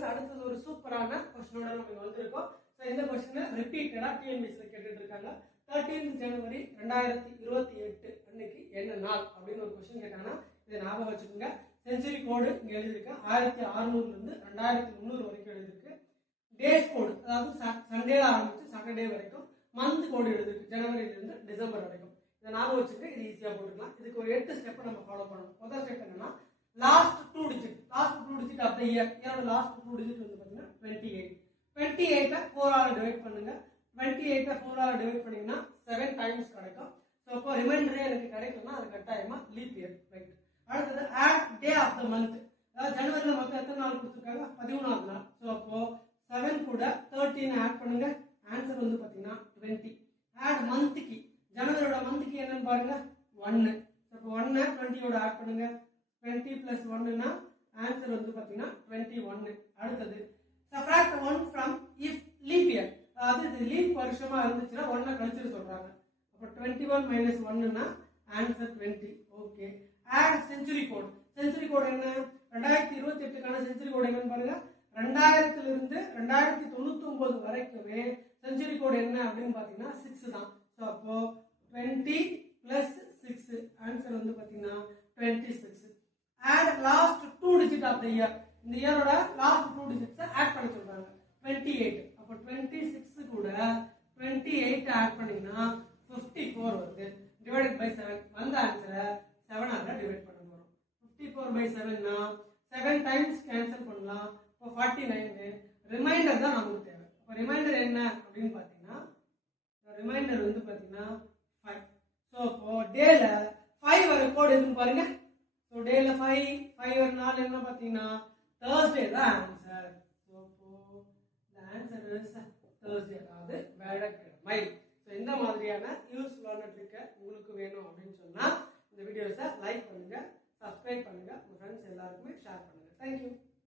Viewers, அடுத்தது ஒரு சூப்பரான क्वेश्चनோட நம்ம வந்திருக்கோம். சோ இந்த क्वेश्चन ரிப்பீட்டடா டிஎன்பிஎஸ்ல கேட்டுட்டு இருக்காங்க. 13th ஜனவரி 2028 அன்னைக்கு என்ன நாள் அப்படின்னு ஒரு क्वेश्चन கேட்டாங்கன்னா இதை ஞாபகம் வச்சுக்கோங்க. செஞ்சுரி கோடு இங்க எழுதிருக்கு. 1600 ல இருந்து 2300 வரைக்கும் எழுதிருக்கு. டேஸ் கோடு அதாவது சண்டேல ஆரம்பிச்சு சாட்டர்டே வரைக்கும். மந்த் கோடு எழுதிருக்கு. ஜனவரியில இருந்து டிசம்பர் வரைக்கும். இதை ஞாபகம் வச்சுக்க, இது ஈஸியா போட்டுக்கலாம். இதுக்கு ஒரு 8 ஸ்டெப் நம்ம ஃபாலோ பண்ணணும். முதல் ஸ்டெப் என்னன்னா last two digit of the year. Year last two digit வந்து பாத்தீங்கன்னா 28. 28 4 ஆல டிவைட் பண்ணுங்க. 28 4 ஆல டிவைட் பண்ணீங்கன்னா 7 டைம்ஸ் கிடைக்கும். சோ அப்போ ரிமைண்டரே எனக்கு கிடைக்கும்னா அது கட்டாயமா லீப் இயர், ரைட்? அடுத்து add day of the month. அதாவது ஜனவரில மொத்தம் எத்தனை நாள் கொடுத்திருக்காங்க? 13 நாள். சோ அப்போ 7 கூட 13 ஆட் பண்ணுங்க. ஆன்சர் வந்து பாத்தீங்கன்னா 20. add month க்கு ஜனவரியோட மந்த் க்கு என்னன்னு பாருங்க 1. சோ அப்போ 1 20 ஓட ஆட் பண்ணுங்க. 20 plus 1 னா ஆன்சர் வந்து பாத்தீங்கன்னா 21. அடுத்தது subtract 1 from if leap year. அதாவது இது லீப் வருஷமா இருந்துச்சுன்னா 1 கழிச்சிட்டு சொல்றாங்க. அப்ப 21 minus 1 னா answer 20. Okay. add century code. Century code என்ன? 2028 க்கான செஞ்சுரி கோட் என்னன்னு பாருங்க. 2000 ல இருந்து 2099 வரைக்குமே செஞ்சுரி கோட் என்ன அப்படின்னு பாத்தீங்கன்னா 6 தான். சோ அப்போ 20 plus 6 ஆன்சர் வந்து பாத்தீங்கன்னா 26. add last two digit of the year. இந்த இயரோட last two digits ஆட் பண்ண சொல்றாங்க. 28. அப்ப 26 கூட 28 ஆட் பண்ணீங்கன்னா 54 வருது. Divided by 7. வந்த ஆன்சரை 7 ஆல டிவைட் பண்ண போறோம். 54 by 7 னா 7 டைம்ஸ் கேன்சல் பண்ணலாம். அப்ப 49. ரிமைண்டர் தான் நமக்கு தேவை. அப்ப ரிமைண்டர் என்ன அப்படின்னு பாத்தீங்கன்னா ரிமைண்டர் வந்து பாத்தீங்கன்னா 5. சோ அப்போ டேல 5 வர கோட் எதுன்னு பாருங்க. So day la 5 or naal enna pathina Thursday the answer. So the answer is Thursday. Adu வேளக்கிழமை. So இந்த மாதிரியான யூஸ்ஃபுல்லான ட்ரிக் உங்களுக்கு வேணும் அப்படினு சொன்னா இந்த வீடியோஸை லைக் பண்ணுங்க, சப்ஸ்கிரைப் பண்ணுங்க, உங்க फ्रेंड्स எல்லாருக்கும் ஷேர் பண்ணுங்க. Thank you.